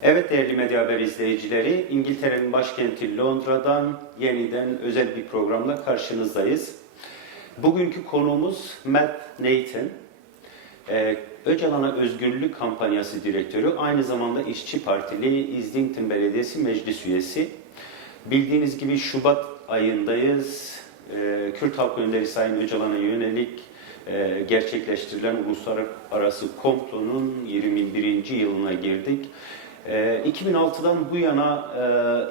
Evet değerli Medya Haber izleyicileri, İngiltere'nin başkenti Londra'dan yeniden özel bir programla karşınızdayız. Bugünkü konuğumuz Matt Nathan, Öcalan'a Özgürlük Kampanyası Direktörü, aynı zamanda İşçi Partili Islington Belediyesi Meclis Üyesi. Bildiğiniz gibi Şubat ayındayız. Kürt halk önderi Sayın Öcalan'a yönelik gerçekleştirilen uluslararası komplonun 21. yılına girdik. 2006'dan bu yana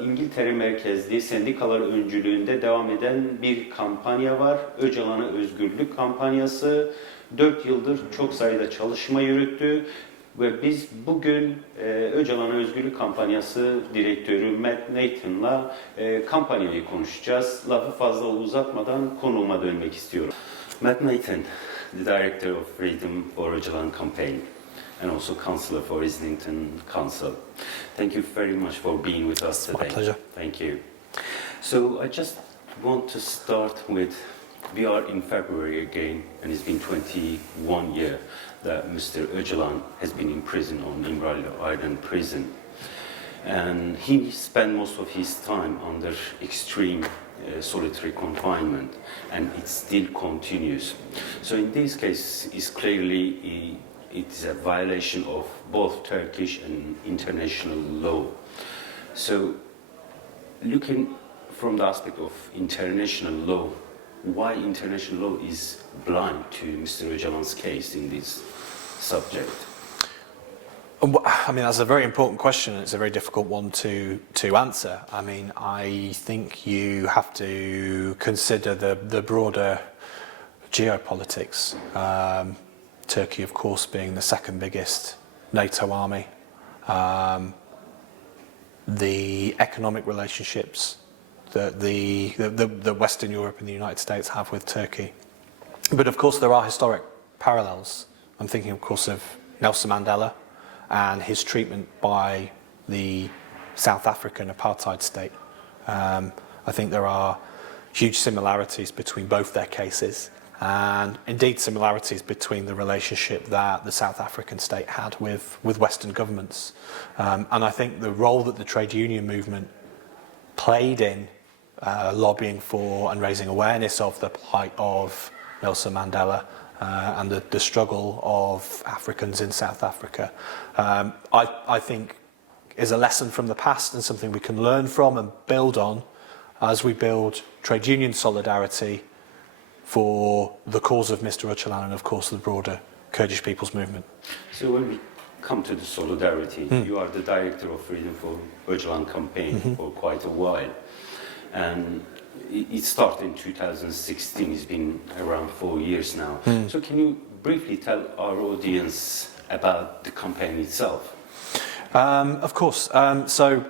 İngiltere merkezli sendikalar öncülüğünde devam eden bir kampanya var. Öcalan'a Özgürlük Kampanyası. 4 yıldır çok sayıda çalışma yürüttü ve biz bugün Öcalan'a Özgürlük Kampanyası Direktörü Matt Nathan'la kampanyayı konuşacağız. Lafı fazla uzatmadan konuğuma dönmek istiyorum. Matt Nathan, the Director of Freedom for Öcalan Campaign, and also Councillor for Islington Council. Thank you very much for being with us today. My pleasure. Thank you. So I just want to start with, we are in February again, and it's been 21 years that Mr. Öcalan has been in prison, on İmralı Island prison. And he spent most of his time under extreme solitary confinement, and it still continues. So in this case, it's clearly it is a violation of both Turkish and international law. So, looking from the aspect of international law, why international law is blind to Mr. Öcalan's case in this subject? I mean, that's a very important question, and it's a very difficult one to answer. I mean, I think you have to consider the broader geopolitics. Turkey, of course, being the second biggest NATO army, the economic relationships that the Western Europe and the United States have with Turkey. But of course, there are historic parallels. I'm thinking, of course, of Nelson Mandela and his treatment by the South African apartheid state. I think there are huge similarities between both their cases, and indeed similarities between the relationship that the South African state had with Western governments. And I think the role that the trade union movement played in lobbying for and raising awareness of the plight of Nelson Mandela and the struggle of Africans in South Africa, I think is a lesson from the past and something we can learn from and build on as we build trade union solidarity for the cause of Mr. Öcalan and, of course, the broader Kurdish people's movement. So when we come to the solidarity, you are the director of Freedom for Öcalan campaign for quite a while. And it started in 2016, it's been around 4 years now. So can you briefly tell our audience about the campaign itself? Of course. So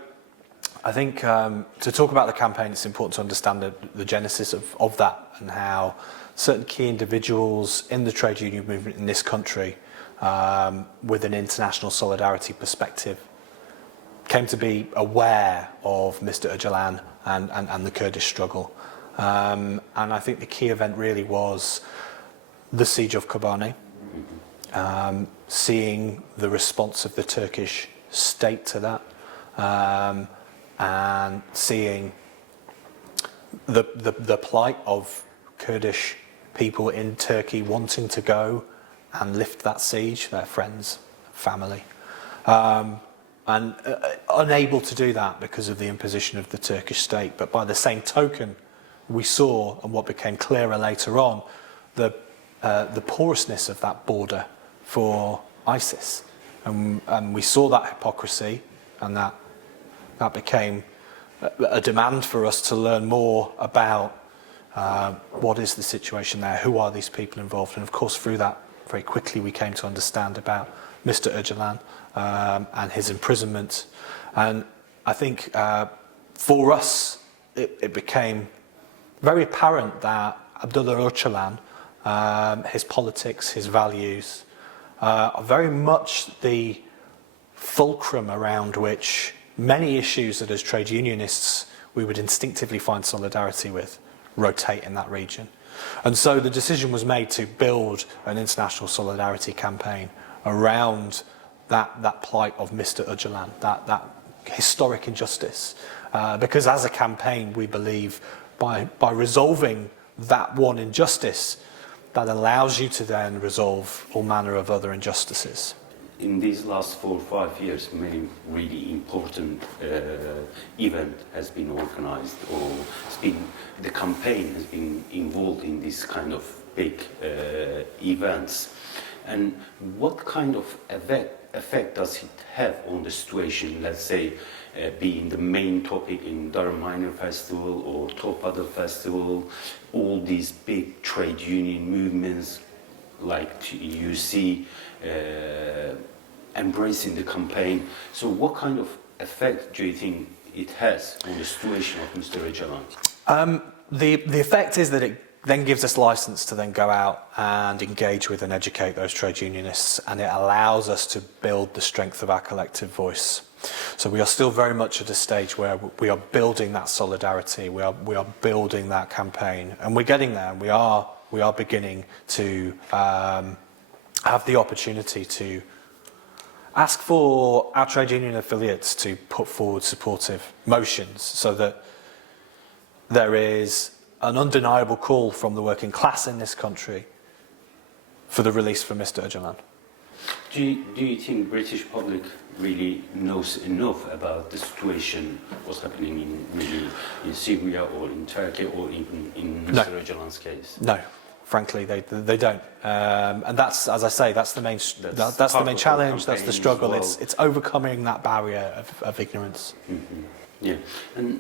I think to talk about the campaign, it's important to understand the genesis of that and how certain key individuals in the trade union movement in this country, with an international solidarity perspective, came to be aware of Mr. Öcalan and the Kurdish struggle. And I think the key event really was the siege of Kobane, seeing the response of the Turkish state to that, and seeing the plight of Kurdish people in Turkey wanting to go and lift that siege, their friends, family, and unable to do that because of the imposition of the Turkish state. But by the same token, we saw, and what became clearer later on, the porousness of that border for ISIS, and we saw that hypocrisy, and that became a demand for us to learn more about what is the situation there, who are these people involved, and of course through that very quickly we came to understand about Mr. Öcalan and his imprisonment. And I think for us it became very apparent that Abdullah Öcalan, his politics, his values, are very much the fulcrum around which many issues that as trade unionists we would instinctively find solidarity with rotate in that region. And so the decision was made to build an international solidarity campaign around that plight of Mr. Öcalan, that historic injustice. Because as a campaign, we believe by resolving that one injustice, that allows you to then resolve all manner of other injustices. In these last 4 or 5 years, many really important event has been organized, or the campaign has been involved in this kind of big events. And what kind of effect does it have on the situation, let's say, being the main topic in Durham Minor Festival or Topado Festival, all these big trade union movements like you see embracing the campaign. So what kind of effect do you think it has on the situation of Mr. Öcalan? The effect is that it then gives us license to then go out and engage with and educate those trade unionists, and it allows us to build the strength of our collective voice. So we are still very much at a stage where we are building that solidarity, we are building that campaign, and we're getting there. We are beginning to have the opportunity to ask for our trade union affiliates to put forward supportive motions, so that there is an undeniable call from the working class in this country for the release for Mr. Öcalan. Do you think British public really knows enough about the situation, what's happening in Syria or in Turkey or even in Mr. Öcalan's case? No, frankly, they don't. And that's, as I say, that's the main challenge. That's the struggle. Well. It's overcoming that barrier of ignorance. Mm-hmm. Yeah, and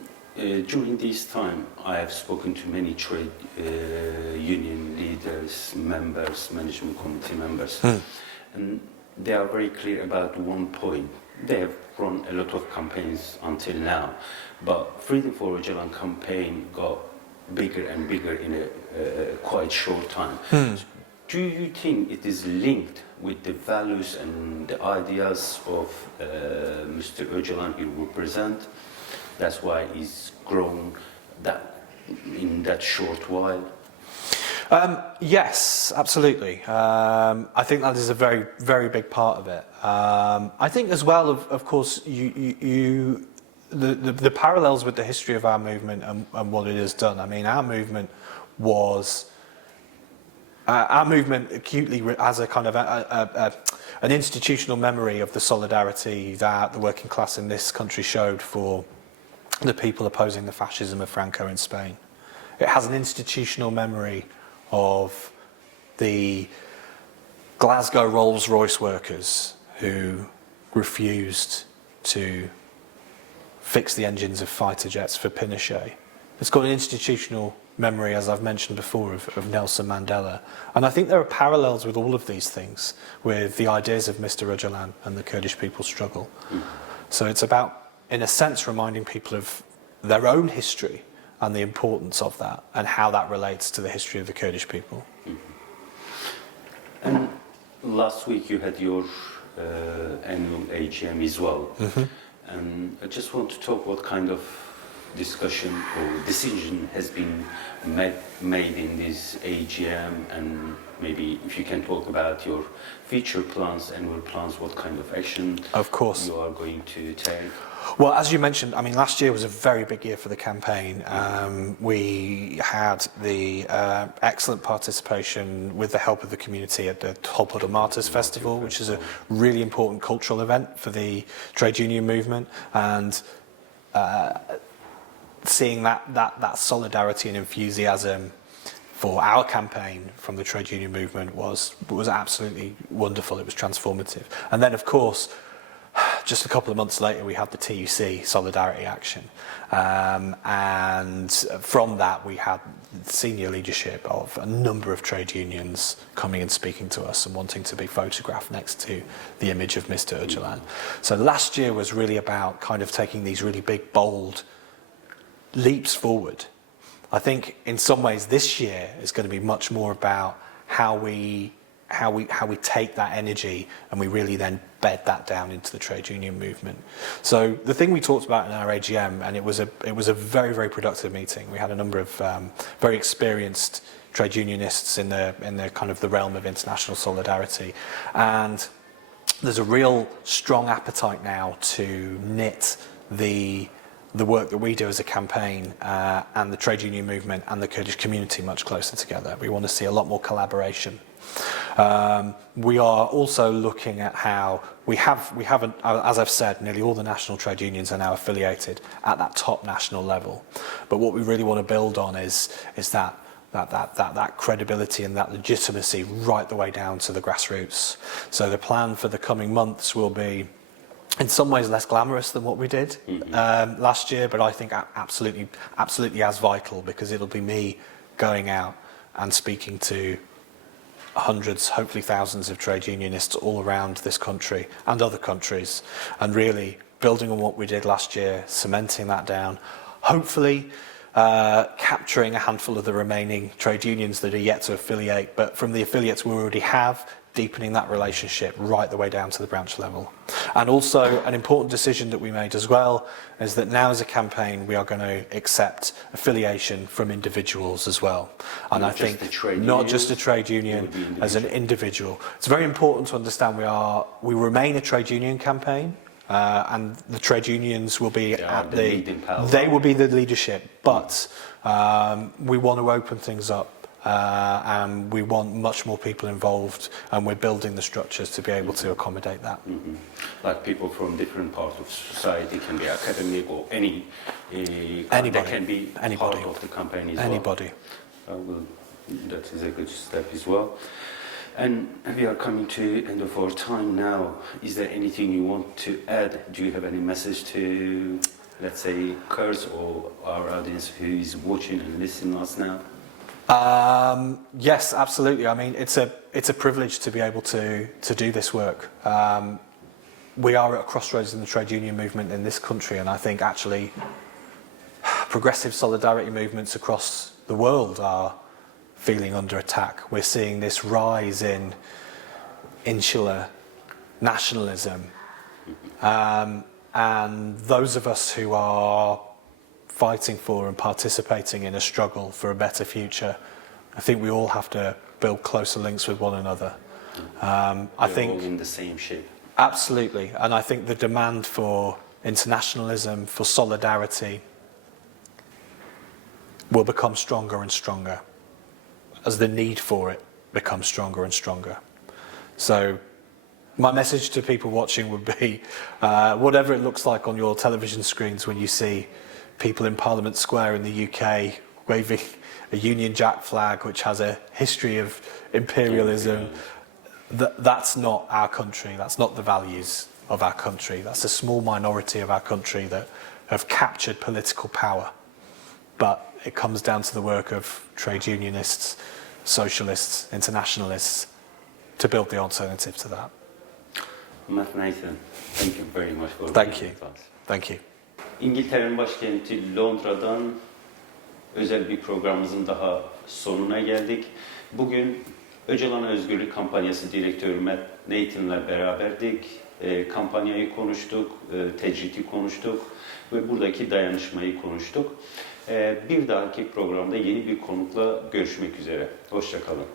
during this time, I have spoken to many trade union leaders, members, management committee members, and they are very clear about one point. They have run a lot of campaigns until now, but Freedom for Öcalan campaign got bigger and bigger in a quite short time. Do you think it is linked with the values and the ideas of Mr. Öcalan he represents? That's why he's grown in that short while? Yes, absolutely. I think that is a very, very big part of it. I think as well, of course, the parallels with the history of our movement and what it has done. I mean, our movement acutely has a kind of an institutional memory of the solidarity that the working class in this country showed for the people opposing the fascism of Franco in Spain. It has an institutional memory of the Glasgow Rolls-Royce workers who refused to fix the engines of fighter jets for Pinochet. It's got an institutional memory, as I've mentioned before, of Nelson Mandela. And I think there are parallels with all of these things, with the ideas of Mr. Öcalan and the Kurdish people's struggle. So it's about, in a sense, reminding people of their own history and the importance of that, and how that relates to the history of the Kurdish people. And last week you had your annual AGM as well. And I just want to talk what kind of discussion or decision has been made in this AGM, and maybe if you can talk about your future plans, annual plans, what kind of action you are going to take. Well, as you mentioned, I mean, last year was a very big year for the campaign. We had the excellent participation with the help of the community at the Topado Martyrs Festival, which is a really important cultural event for the trade union movement, and seeing that solidarity and enthusiasm for our campaign from the trade union movement was absolutely wonderful. It was transformative. And then, of course, just a couple of months later, we had the TUC Solidarity Action. And from that, we had senior leadership of a number of trade unions coming and speaking to us and wanting to be photographed next to the image of Mr. Öcalan. So last year was really about kind of taking these really big, bold leaps forward. I think in some ways this year is going to be much more about how we take that energy and we really then bed that down into the trade union movement. So the thing we talked about in our AGM, and it was a very, very productive meeting. We had a number of very experienced trade unionists in the kind of the realm of international solidarity, and there's a real strong appetite now to knit the work that we do as a campaign and the trade union movement and the Kurdish community much closer together. We want to see a lot more collaboration. We are also looking at how we haven't, as I've said, nearly all the national trade unions are now affiliated at that top national level. But what we really want to build on is that credibility and that legitimacy right the way down to the grassroots. So the plan for the coming months will be, in some ways, less glamorous than what we did last year, but I think absolutely as vital, because it'll be me going out and speaking to hundreds, hopefully thousands of trade unionists all around this country and other countries, and really building on what we did last year, cementing that down, hopefully capturing a handful of the remaining trade unions that are yet to affiliate, but from the affiliates we already have, deepening that relationship right the way down to the branch level. And also an important decision that we made as well is that now as a campaign we are going to accept affiliation from individuals as well. And I think not just a trade union, as an individual. It's very important to understand we remain a trade union campaign. And the trade unions will be they will be the leadership, but we want to open things up and we want much more people involved, and we're building the structures to be able to accommodate that. Like people from different parts of society, can be academic or anybody can be part of the campaign as anybody. Well, that is a good step as well. And we are coming to the end of our time now. Is there anything you want to add? Do you have any message to, let's say, Kurds or our audience who is watching and listening to us now? Yes, absolutely. I mean, it's a privilege to be able to do this work. We are at a crossroads in the trade union movement in this country, and I think actually progressive solidarity movements across the world are feeling under attack. We're seeing this rise in insular nationalism, and those of us who are fighting for and participating in a struggle for a better future, I think we all have to build closer links with one another. I think all in the same ship. Absolutely, and I think the demand for internationalism, for solidarity, will become stronger and stronger as the need for it becomes stronger and stronger. So my message to people watching would be, whatever it looks like on your television screens when you see people in Parliament Square in the UK waving a Union Jack flag which has a history of imperialism, that's not our country, that's not the values of our country. That's a small minority of our country that have captured political power. But it comes down to the work of trade unionists, socialists, internationalists to build the alternative to that. Matt Nathan, thank you very much for Thank you. being with us. Thank you. İngiltere'nin başkenti Londra'dan özel bir programımızın daha sonuna geldik. Bugün Ocalan Özgürlük Kampanyası Direktörü Matt Nathan'la beraberdik. Kampanyayı konuştuk, tecriti konuştuk ve buradaki dayanışmayı konuştuk. Bir dahaki programda yeni bir konukla görüşmek üzere. Hoşça kalın.